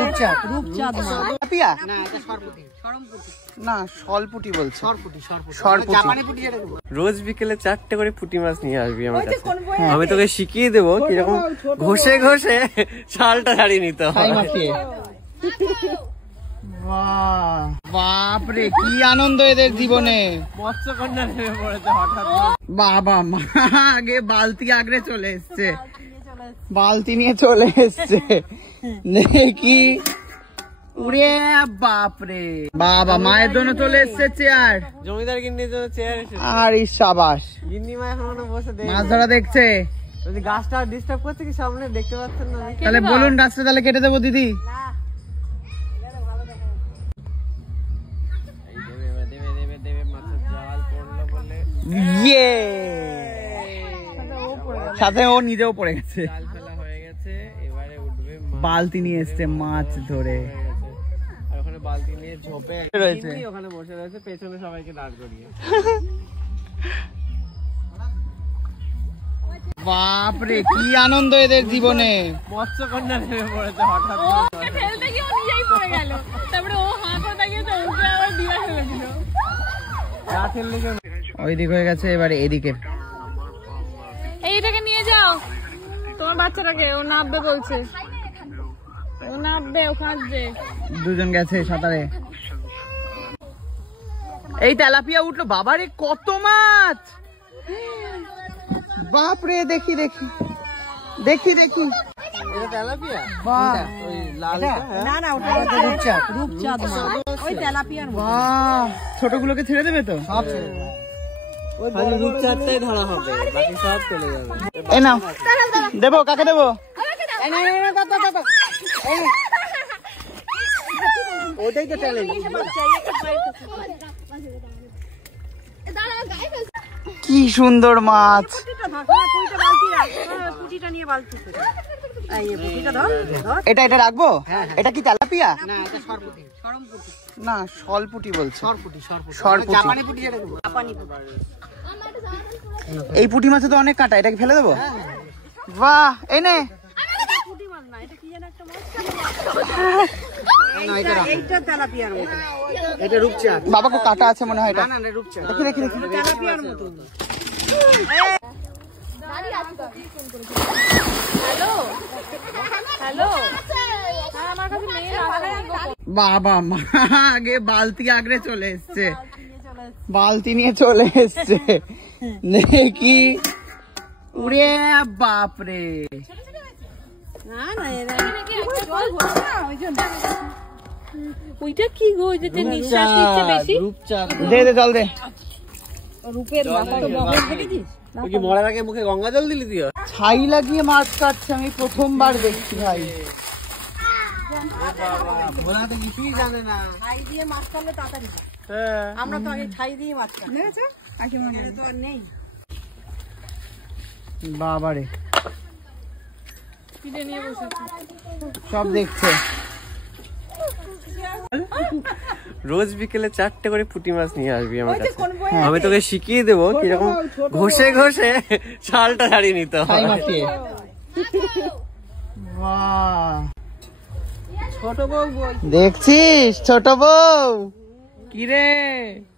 রূপচাঁদ না সলপুটি বলছে। রোজ বিকেলে 4টে করে পুঁটি মাছ নিয়ে আসবি আমার কাছে, আমি তোকে শিখিয়ে দেবো কিরকম ঘষে ঘষে ছালটা ছাড়িয়ে নিতে হয়। বাপরে কি আনন্দ এদের জীবনে। মৎস্যকন্যা নেমে পড়েছে হঠাৎ। বাবা মা আগে বালতি আগড়ে চলে এসছে, বালতি নিয়ে চলে এসছে দেখি। উড়ে বাপরে বাবা, মায়ের জন্য চলে এসছে চেয়ার, জমিদার গিন্নির জন্য চেয়ার এসেছে। আর সাবাস, গিন্নি মা এখন বসে মাছ ধরা দেখছে। গাছটা ডিস্টার্ব করছে কি সামনে, দেখতে পাচ্ছেন না? তাহলে বলুন গাছটা তাহলে কেটে দেবো দিদি। সাথে ও নিজেও পড়ে গেছে, বালতি নিয়ে এসছে মাছ ধরে। ওখানে বালতি নিয়ে ঝোপে রয়েছে, ওখানে বসে রয়েছে, পেছনে সবাইকে দাঁড় করিয়ে। বাপরে কি আনন্দ এদের জীবনে। মৎস্যকন্যা নেমে পড়েছে হঠাৎ। ওই দিক হয়ে গেছে, এবারে এদিকে। এইটাকে নিয়ে যাও তোমার বাচ্চাটাকে, ও নামবে বলছে, ও নামবে, ও কাঁদবে। দুজন গেছে সাঁতারে। এই তেলাপিয়া উঠলো, বাবারে কত মাছ, বাপরে। দেখি দেখি দেখি দেখি, এটা তেলাপিয়া? রূপচাঁদ ওই তেলাপিয়ার মতো। ছোটগুলোকে ছেড়ে দেবে তো? রূপচাঁদটাই ধরা হবে, বাকি সব চলে যাবে। এই নাও, দেবো কাকে দেবো? ওটাই তো চ্যালেঞ্জ। কি সুন্দর মাছ। এটা এটা রাখবো? এটা কি তেলাপিয়া? না সলপুটি বলছে। এই পুঁটি মাছে তো অনেক কাঁটা, এটা কি ফেলে দেবো? বাহ, এই নে। বাবা কো কাটা আছে মনে হয়, এটা দেখি দেখি দেখি। বাবা মা আগে বালতি আগড়ে চলে এসছে, বালতি নিয়ে চলে এসছে দেখি। উড়ে বাপরে, ওইটা কি গো, যেটা নিঃশ্বাস নিচ্ছে বেশি? দে দে জল দে। রূপের মাথা তো বগল দেখেছিস? তুই কি মরার আগে মুখে গঙ্গা জল দিলি তুই? ছাই লাগিয়ে মাছ কাটছে, আমি প্রথমবার দেখছি ভাই। ভোলা তো কিছুই জানে না। ছাই দিয়ে মাছ কাটলে তাড়াতাড়ি হয়। আমরা তো আগে ছাই দিয়ে মাছ কাটি, দেখেছো? এখানে তো আর নেই। বাবারে পিঠে নিয়ে বসে সব দেখছে। রোজ বিকেলে 4টে করে পুঁটি মাছ নিয়ে আসবি আমার কাছে, আমি তোকে শিখিয়ে দেবো কিরকম ঘষে ঘষে ছালটা ছাড়িয়ে নিতে হয়। ছোট বউ দেখছিস? ছোট বউ কিরে,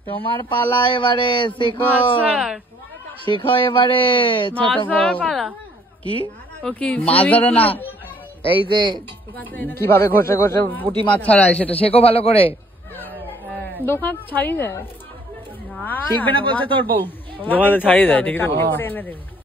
তোমার পালা এবারে, শিখো শিখো এবারে। ছোট বউ কি মাছ ধরে না, এই যে কিভাবে ঘষে ঘষে পুঁটি মাছ ছাড়ায় সেটা শেখো ভালো করে। দোকান ছাড়িয়ে দেয়, শিখবে না বলছে তোর বউ, দোকানে ছাড়িয়ে দেয়, ঠিক আছে।